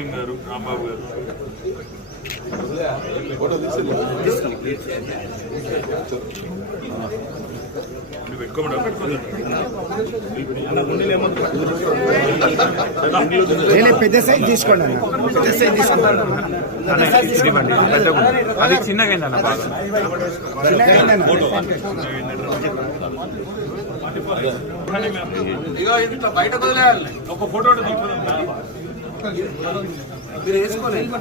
సింగ్ గారు, రాంబాబు గారు. పెద్ద సైజ్ తీసుకోండి అన్న, పెద్ద సైజ్ తీసుకోండి. అది చిన్నగా అయిందన్న, బాగా బయట వదిలేయాలి. ఒక ఫోటో మీరు వేసుకోలేదు.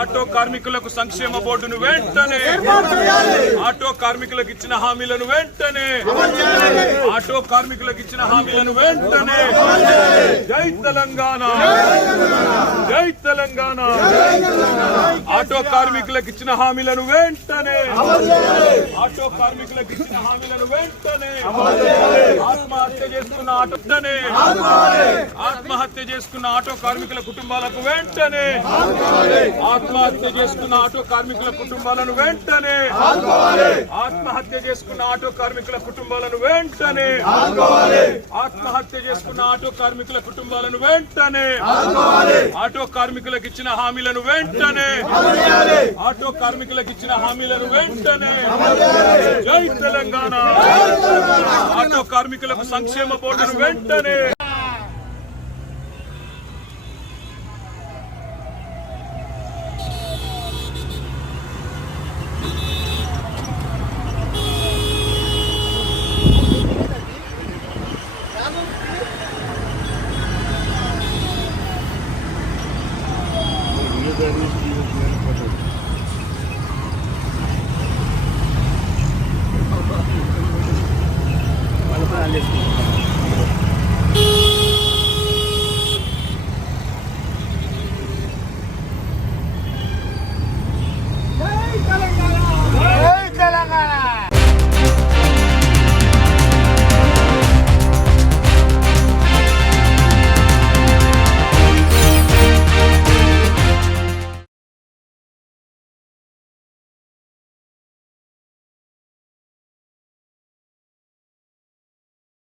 ఆటో కార్మికులకు సంక్షేమ బోర్డును వెంటనే, ఆటో కార్మికులకు ఇచ్చిన హామీలను వెంటనే, ఆటో కార్మికులకు ఇచ్చిన హామీలను వెంటనే. జై తెలంగాణ, జై తెలంగాణ. ఆటో కార్మికులకు ఇచ్చిన హామీలను వెంటనే, ఆటో కార్మికులకు ఇచ్చిన హామీలను వెంటనే. ఆత్మహత్య చేసుకున్న ఆటోనే, ఆత్మహత్య చేసుకున్న ఆటో కార్మికుల కుటుంబాలకు వెంటనే, ఆత్మహత్య చేసుకున్న ఆటో కార్మికుల కుటుంబాలను వెంటనే, ఆత్మహత్య చేసుకున్న ఆటో కార్మికుల కుటుంబాలను వెంటనే, ఆత్మహత్య చేసుకున్న ఆటో కార్మికుల కుటుంబాలను వెంటనే, ఆటో కార్మికులకు ఇచ్చిన హామీలను వెంటనే, ఆటో కార్మికులకు ఇచ్చిన హామీలను వెంటనే. జై తెలంగాణ. ఆటో కార్మికులకు సంక్షేమ బోర్డును వెంటనే. Gracias.